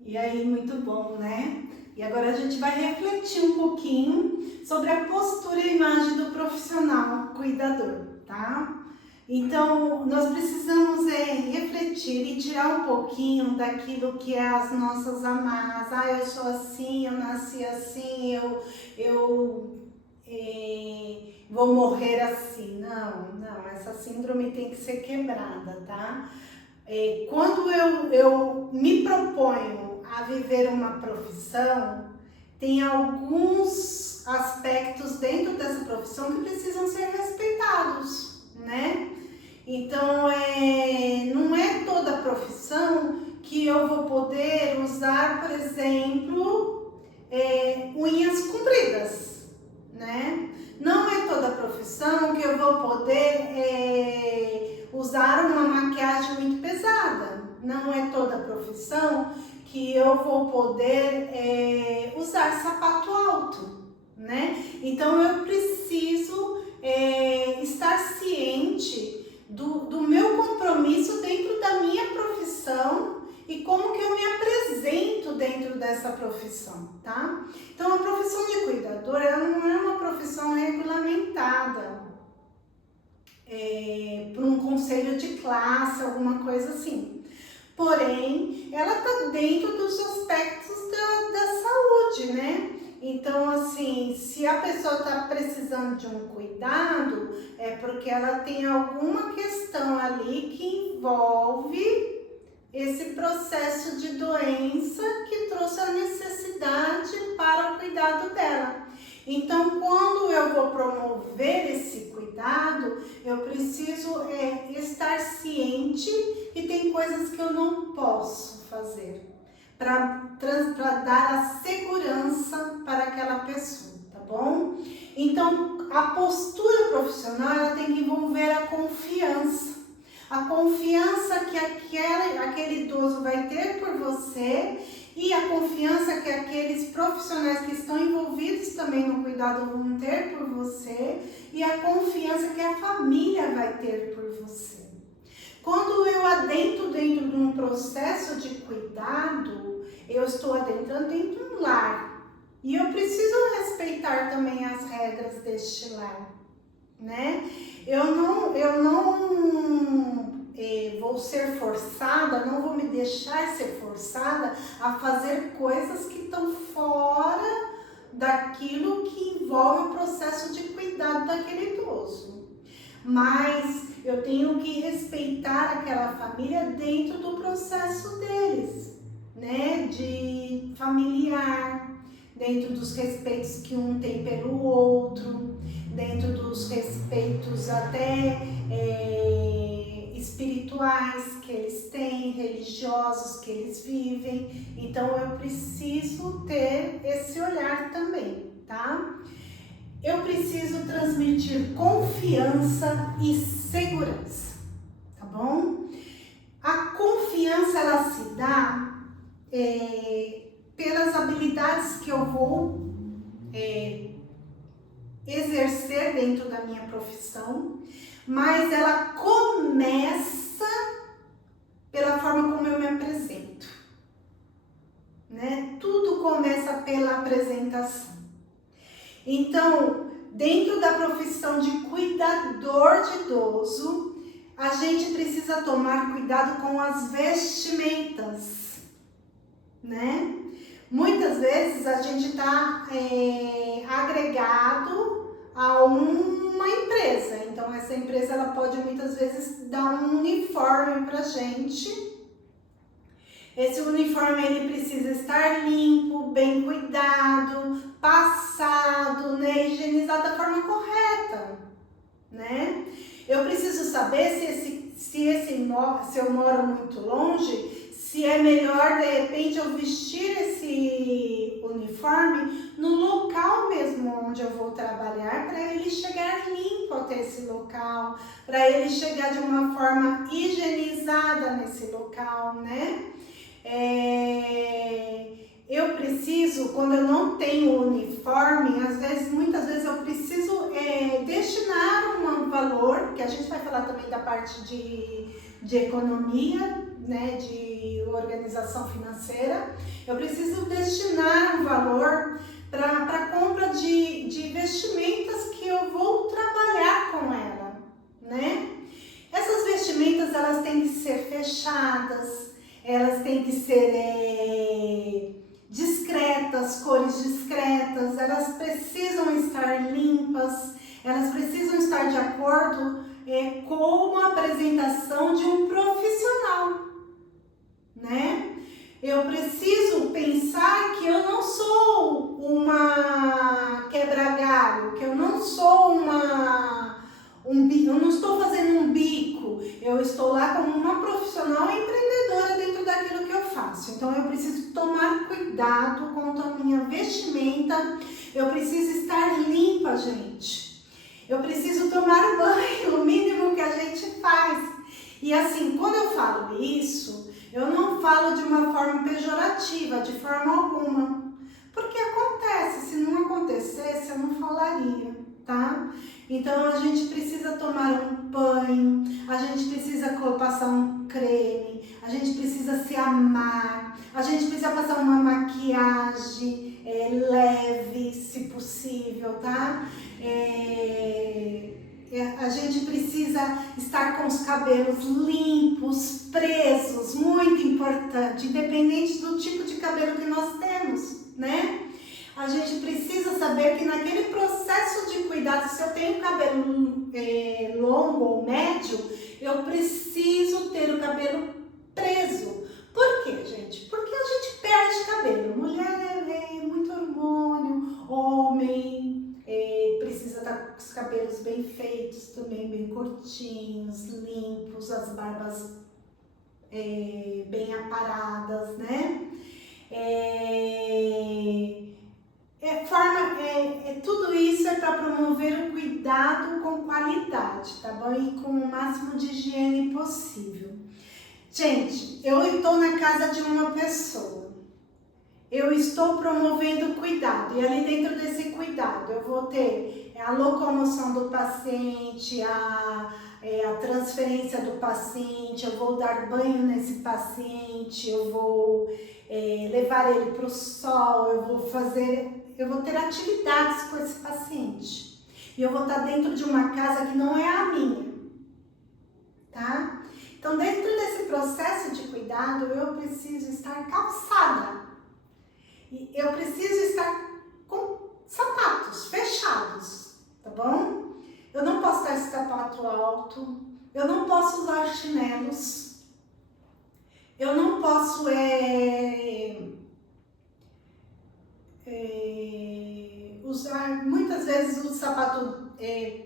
E aí, muito bom, né? E agora a gente vai refletir um pouquinho sobre a postura e a imagem do profissional cuidador, tá? Então, nós precisamos refletir e tirar um pouquinho daquilo que é as nossas amarras. Ah, eu sou assim, eu nasci assim, vou morrer assim. Não, essa síndrome tem que ser quebrada, tá? Quando eu me proponho a viver uma profissão, tem alguns aspectos dentro dessa profissão que precisam ser respeitados, né? Então, não é toda profissão que eu vou poder usar, por exemplo, unhas compridas, né? Não é toda profissão que eu vou poder usar uma maquiagem muito pesada. Não é toda profissão que eu vou poder usar sapato alto, né? Então eu preciso estar ciente do meu compromisso dentro da minha profissão e como que eu me apresento dentro dessa profissão, tá? Então a profissão de cuidador, ela não é uma profissão regulamentada por um conselho de classe, alguma coisa assim. Porém, ela está dentro dos aspectos da saúde, né? Então, assim, se a pessoa está precisando de um cuidado, é porque ela tem alguma questão ali que envolve esse processo de doença que trouxe a necessidade para o cuidado dela. Então, quando eu vou promover esse cuidado, eu preciso estar ciente que tem coisas que eu não posso fazer para dar a segurança para aquela pessoa, tá bom? Então, a postura profissional ela tem que envolver a confiança. A confiança que aquele idoso vai ter por você e a confiança que aqueles profissionais que estão envolvidos também no cuidado vão ter por você e a confiança que a família vai ter por você. Quando eu adentro dentro de um processo de cuidado, eu estou adentrando dentro de um lar e eu preciso respeitar também as regras deste lar, né? Eu não vou ser forçada, não vou me deixar ser forçada a fazer coisas que estão fora daquilo que envolve o processo de cuidado daquele idoso. Mas eu tenho que respeitar aquela família dentro do processo deles, né? De familiar, dentro dos respeitos que um tem pelo outro, dentro dos respeitos até espirituais que eles têm, religiosos que eles vivem. Então eu preciso ter esse olhar também, tá? Eu preciso transmitir confiança e segurança, tá bom? A confiança ela se dá pelas habilidades que eu vou exercer dentro da minha profissão, mas ela começa pela forma como eu me apresento, né? Tudo começa pela apresentação. Então, dentro da profissão de cuidador de idoso, a gente precisa tomar cuidado com as vestimentas, né? Muitas vezes a gente está agregado a uma empresa, então essa empresa ela pode muitas vezes dar um uniforme pra gente. Esse uniforme ele precisa estar limpo, bem cuidado, passado, né, higienizado da forma correta, né? Eu preciso saber se eu moro muito longe, se é melhor de repente eu vestir esse uniforme no local mesmo onde eu vou trabalhar para ele chegar limpo até esse local, para ele chegar de uma forma higienizada nesse local, né? Eu preciso, quando eu não tenho uniforme, muitas vezes eu preciso destinar um valor, que a gente vai falar também da parte de economia, né, de organização financeira, eu preciso destinar um valor para a compra de vestimentas que eu vou trabalhar com ela, né? Essas vestimentas, elas têm que ser fechadas, elas têm que ser discretas, cores discretas, elas precisam estar limpas, elas precisam estar de acordo com a apresentação de um profissional, né? Eu preciso pensar que eu não sou uma quebra-galho, que eu não sou eu não estou fazendo um bico, eu estou lá como uma profissional empreendedora dentro daquilo que eu faço. Então eu preciso tomar cuidado com a minha vestimenta, eu preciso estar limpa, gente. Eu preciso tomar banho, o mínimo que a gente faz. E assim, quando eu falo isso, eu não falo de uma forma pejorativa, de forma alguma. Porque acontece, se não acontecesse, eu não falaria, tá? Então a gente precisa tomar um banho, a gente precisa passar um creme, a gente precisa se amar, a gente precisa passar uma maquiagem leve, se possível, tá? A gente precisa estar com os cabelos limpos, presos, muito importante, independente do tipo de cabelo que nós temos, né? A gente precisa saber que naquele processo de cuidado, se eu tenho cabelo longo ou médio, eu preciso ter o cabelo preso. Por quê, gente? Porque a gente perde cabelo. Mulher é muito hormônio, homem precisa estar com os cabelos bem feitos também, bem curtinhos, limpos, as barbas bem aparadas, né? Tudo isso é para promover o cuidado com qualidade, tá bom? E com o máximo de higiene possível. Gente, eu estou na casa de uma pessoa, eu estou promovendo cuidado, e ali dentro desse cuidado eu vou ter a locomoção do paciente, a transferência do paciente, eu vou dar banho nesse paciente, eu vou levar ele para o sol, eu vou ter atividades com esse paciente. E eu vou estar dentro de uma casa que não é a minha, tá? Então, dentro desse processo de cuidado, eu preciso estar calçada. E eu preciso estar com sapatos fechados, tá bom? Eu não posso estar de sapato alto, eu não posso usar chinelos, eu não posso usar, muitas vezes o sapato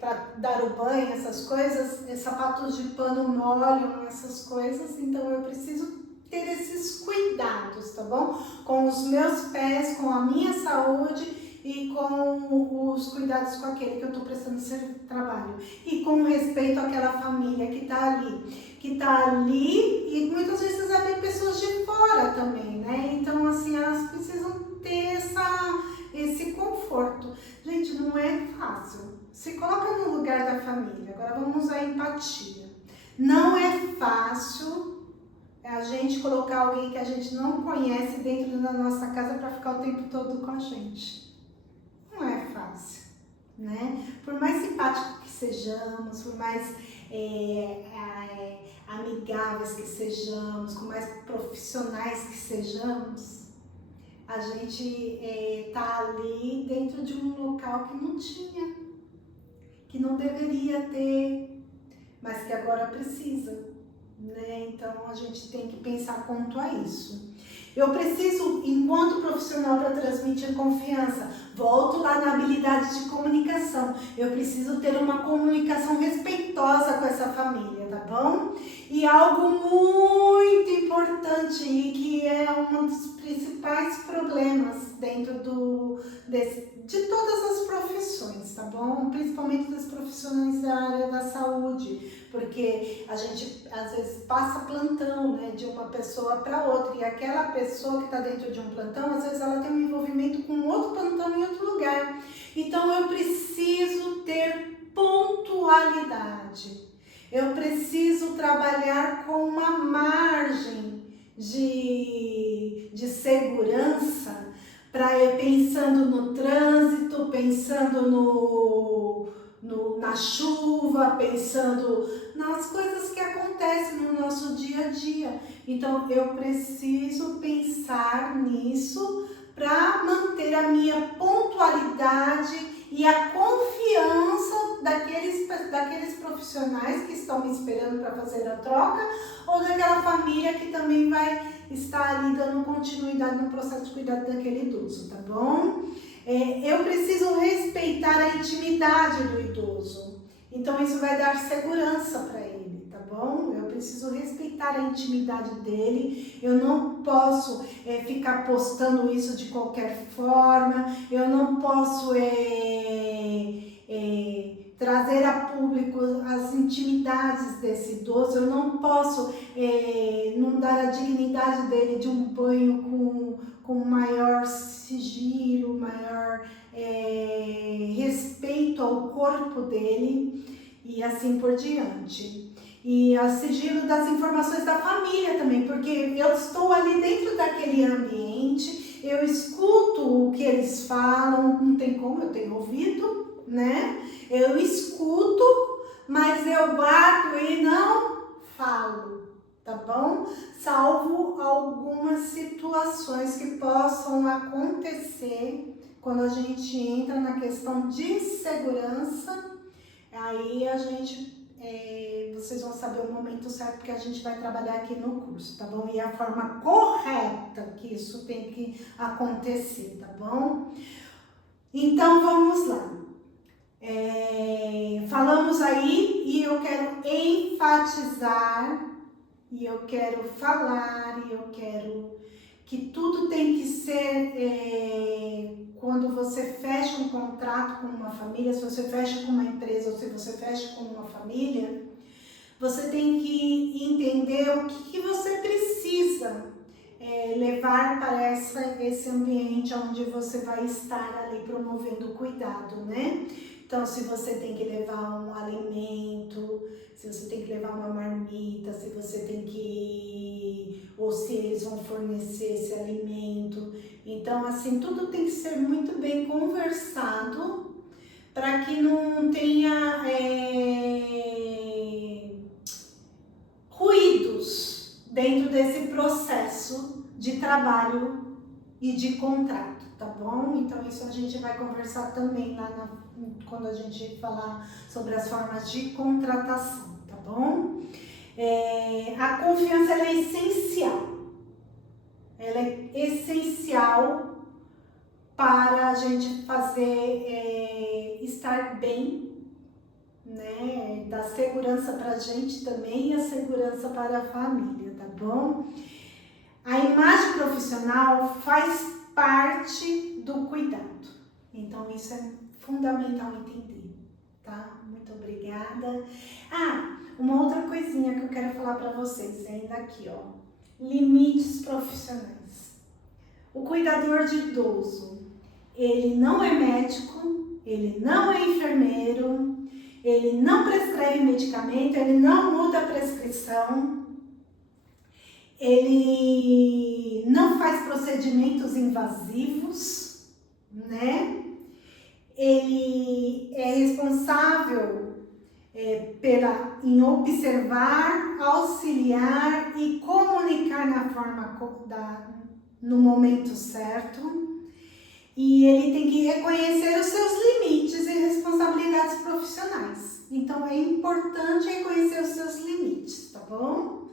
para dar o banho, essas coisas, sapatos de pano molham, essas coisas, então eu preciso ter esses cuidados, tá bom? Com os meus pés, com a minha saúde e com os cuidados com aquele que eu estou prestando trabalho. E com respeito àquela família que está ali, e muitas vezes vem pessoas de fora também, né? Então, assim, elas precisam ter esse conforto. Gente, não é fácil. Se coloca no lugar da família. Agora vamos usar empatia. Não é fácil a gente colocar alguém que a gente não conhece dentro da nossa casa para ficar o tempo todo com a gente. Não é fácil, né? Por mais simpático que sejamos, por mais amigáveis que sejamos, por mais profissionais que sejamos, a gente tá ali dentro de um local que não tinha, que não deveria ter, mas que agora precisa, né? Então a gente tem que pensar quanto a isso. Eu preciso, enquanto profissional, para transmitir confiança, volto lá na habilidade de comunicação. Eu preciso ter uma comunicação respeitosa com essa família, tá bom? E algo muito importante e que é um dos principais problemas dentro de todas as profissões, tá bom? Principalmente das profissionais da área da saúde, porque a gente às vezes passa plantão, né, de uma pessoa para outra, e aquela pessoa que está dentro de um plantão, às vezes ela tem um envolvimento com outro plantão em outro lugar. Então eu preciso ter pontualidade, eu preciso trabalhar com uma margem de segurança, pensando no trânsito, pensando na chuva, pensando nas coisas que acontecem no nosso dia a dia. Então, eu preciso pensar nisso para manter a minha pontualidade e a confiança daqueles profissionais que estão me esperando para fazer a troca, ou daquela família que também vai estar ali dando continuidade no processo de cuidado daquele idoso, tá bom? Eu preciso respeitar a intimidade do idoso, então isso vai dar segurança para ele, tá bom? Eu preciso respeitar a intimidade dele, eu não posso ficar postando isso de qualquer forma, eu não posso trazer a público as intimidades desse idoso, eu não posso não dar a dignidade dele de um banho com maior sigilo, maior respeito ao corpo dele e assim por diante. E a sigilo das informações da família também, porque eu estou ali dentro daquele ambiente, eu escuto o que eles falam, não tem como, eu tenho ouvido, né? Eu escuto, mas eu guardo e não falo, tá bom? Salvo algumas situações que possam acontecer quando a gente entra na questão de segurança, aí a gente, vocês vão saber o momento certo que a gente vai trabalhar aqui no curso, tá bom? E a forma correta que isso tem que acontecer, tá bom? Então, vamos lá. Falamos aí e eu quero enfatizar, e eu quero falar, e eu quero que tudo tem que ser, quando você fecha um contrato com uma família, se você fecha com uma empresa ou se você fecha com uma família, você tem que entender o que você precisa levar para esse ambiente onde você vai estar ali promovendo o cuidado, né? Então, se você tem que levar um alimento, se você tem que levar uma marmita, se você tem que... ou se eles vão fornecer esse alimento. Então, assim, tudo tem que ser muito bem conversado para que não tenha ruídos dentro desse processo de trabalho e de contrato, tá bom? Então, isso a gente vai conversar também lá quando a gente falar sobre as formas de contratação, tá bom? A confiança, ela é essencial. Ela é essencial para a gente fazer estar bem, né? Dar segurança para a gente também e a segurança para a família, tá bom? A imagem profissional faz parte do cuidado, então isso é fundamental entender, tá? Muito obrigada. Uma outra coisinha que eu quero falar para vocês ainda aqui, ó. Limites profissionais. O cuidador de idoso, ele não é médico, ele não é enfermeiro, ele não prescreve medicamento, ele não muda a prescrição, ele não faz procedimentos invasivos, né? Ele é responsável em observar, auxiliar e comunicar no momento certo. E ele tem que reconhecer os seus limites e responsabilidades profissionais. Então, é importante reconhecer os seus limites, tá bom?